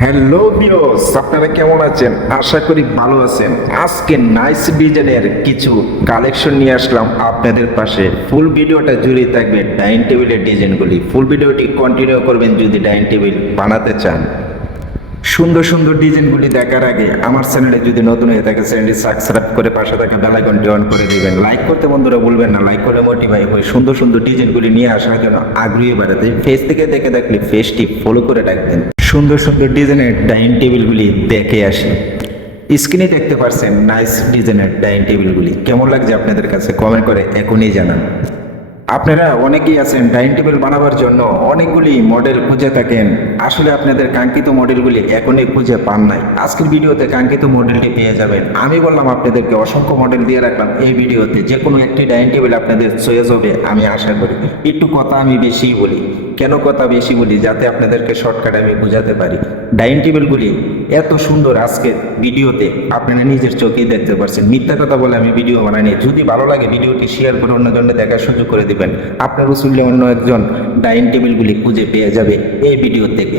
Hello বিয়স আপনারা কেমন আছেন? আশা করি ভালো আছেন। আজকে নাইস ডিজাইনের কিছু কালেকশন নিয়ে আসলাম আপনাদের পাশে। ফুল ভিডিওটা জুড়ে থাকবে ডাইনিং টেবিলের ডিজাইনগুলি ফুল ভিডিওটি কন্টিনিউ করবেন যদি ডাইনিং টেবিল বানাতে চান। সুন্দর সুন্দর ডিজাইনগুলি দেখার আগে আমার চ্যানেলে যদি নতুন হয়ে থাকে, চ্যানেলটি সাবস্ক্রাইব করে পাশে থাকা বেল আইকনটি অন করে দিবেন। লাইক করতে বন্ধুরা বলবেন না। লাইক করে মোটিভাই হয়ে সুন্দর সুন্দর ডিজাইনগুলি নিয়ে আসার জন্য আগ্রহী বাড়াতে ফেস থেকে দেখে দেখলে ফেসটি ফলো করে রাখবেন। সুন্দর সুন্দর ডিজাইনের ডাইনিং টেবিলগুলি দেখে আসি। স্ক্রিনে দেখতে পারছেন নাইস ডিজাইনের ডাইনিং টেবিলগুলি। কেমন লাগছে আপনাদের কাছে? কমেন্ট করে এখনই জানান। আপনারা অনেকেই আছেন ডাইনিং টেবিল বানাবার জন্য অনেকগুলি মডেল খুঁজে থাকেন। আসলে আপনাদের কাঙ্ক্ষিত মডেলগুলি এখনই খুঁজে পান নাই। আজকের ভিডিওতে কাঙ্ক্ষিত মডেলটি পেয়ে যাবেন। আমি বললাম, আপনাদেরকে অসংখ্য মডেল দিয়ে রাখলাম এই ভিডিওতে। যে কোনো একটি ডাইনিং টেবিল আপনাদের চয়েস হবে, আমি আশা করি। একটু কথা আমি বেশি বলি। কেন কথা বেশি বলি? যাতে আপনাদেরকে শর্টকাটে আমি বোঝাতে পারি। ডাইনিং টেবিলগুলি এত সুন্দর আজকে ভিডিওতে আপনারা নিজের চোখেই দেখতে পারছেন। মিথ্যা কথা বলে আমি ভিডিও বানাইনি। যদি ভালো লাগে ভিডিওটি শেয়ার করে অন্যজনকে দেখার সুযোগ করে দিবেন। আপনার উসুল্লে অন্য একজন ডাইনিং টেবিলগুলি খুঁজে পেয়ে যাবে এই ভিডিও থেকে।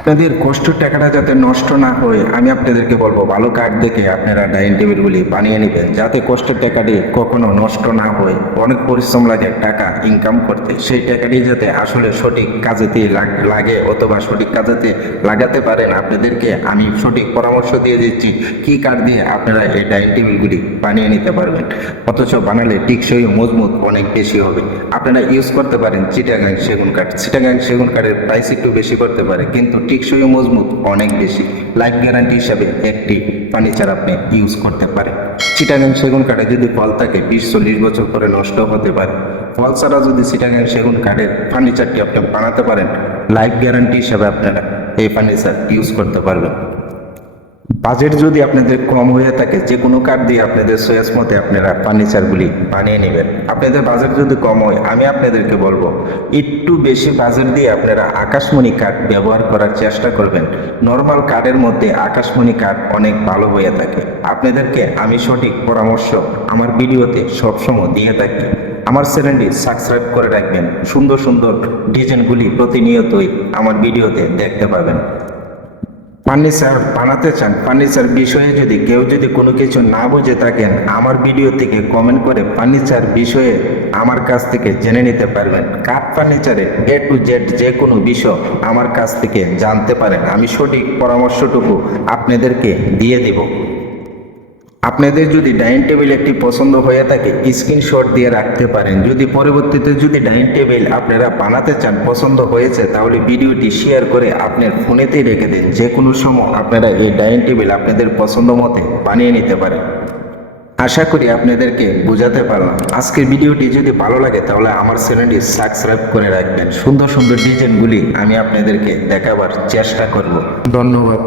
আপনাদের কষ্টের টাকাটা যাতে নষ্ট না হয়, আমি আপনাদেরকে বলব, ভালো কাঠ দেখে আপনারা ডাইনিং টেবিলগুলি বানিয়ে নেবেন, যাতে কষ্টের টাকাটি কখনো নষ্ট না হয়। অনেক পরিশ্রম লাগে টাকা ইনকাম করতে, সেই টাকাটি যাতে আসলে সঠিক কাজেতে লাগ- অথবা সঠিক কাজেতে লাগাতে পারেন। আপনাদেরকে আমি সঠিক পরামর্শ দিয়ে দিচ্ছি, কি কাঠ দিয়ে আপনারা এই ডাইনিং টেবিলগুলি বানিয়ে নিতে পারবেন। অথচ বানালে টিকসই মজবুত অনেক বেশি হবে। আপনারা ইউজ করতে পারেন চিটাগাং সেগুন কাঠ। চিটাগাং সেগুন কাঠের প্রাইস একটু বেশি করতে পারে, কিন্তু টিকসই মজবুত অনেক বেশি। লাইফ গ্যারান্টি হিসাবে একটি ফার্নিচার আপনি ইউজ করতে পারেন। চিটাগাং সেগুন কাঠে যদি ফল থাকে, বিশ চল্লিশ বছর পরে নষ্ট হতে পারে। ফল ছাড়া যদি চিটাগাং সেগুন কাঠের ফার্নিচারটি আপনি বানাতে পারেন লাইফ গ্যারান্টি হিসাবে আপনারা এই ফার্নিচার ইউজ করতে পারবেন। বাজেট যদি আপনাদের কম হয়ে থাকে, যে কোনো কাঠ দিয়ে আপনাদের সয়েস মতে আপনারা ফার্নিচারগুলি বানিয়ে নেবেন। আপনাদের বাজেট যদি কম হয়, আমি আপনাদেরকে বলব, একটু বেশি বাজেট দিয়ে আপনারা আকাশমণি কাঠ ব্যবহার করার চেষ্টা করবেন। নর্মাল কাঠের মধ্যে আকাশমণি কাঠ অনেক ভালো হয়ে থাকে। আপনাদেরকে আমি সঠিক পরামর্শ আমার ভিডিওতে সবসময় দিয়ে থাকি। আমার চ্যানেলটি সাবস্ক্রাইব করে রাখবেন। সুন্দর সুন্দর ডিজাইনগুলি প্রতিনিয়তই আমার ভিডিওতে দেখতে পাবেন। ফার্নিচার বানাতে চান ফার্নিচার বিষয়ে যদি কেউ যদি কোনো কিছু না বুঝে থাকেন, আমার ভিডিও থেকে কমেন্ট করে ফার্নিচার বিষয়ে আমার কাছ থেকে জেনে নিতে পারবেন। কাঠ ফার্নিচারে এ টু জেড যে কোনো বিষয় আমার কাছ থেকে জানতে পারেন। আমি সঠিক পরামর্শটুকু আপনাদেরকে দিয়ে দেব। আপনাদের যদি ডাইনিং টেবিল একটি পছন্দ হয়ে থাকে, স্ক্রিনশট দিয়ে রাখতে পারেন। যদি পরবর্তীতে যদি ডাইনিং টেবিল আপনারা বানাতে চান, পছন্দ হয়েছে, তাহলে ভিডিওটি শেয়ার করে আপনার ফোনেতেই রেখে দিন। যে কোনো সময় আপনারা এই ডাইনিং টেবিল আপনাদের পছন্দ মতে বানিয়ে নিতে পারেন। আশা করি আপনাদেরকে বোঝাতে পারলাম। আজকের ভিডিওটি যদি ভালো লাগে, তাহলে আমার চ্যানেলটি সাবস্ক্রাইব করে রাখবেন। সুন্দর সুন্দর ডিজাইনগুলি আমি আপনাদেরকে দেখাবার চেষ্টা করব। ধন্যবাদ।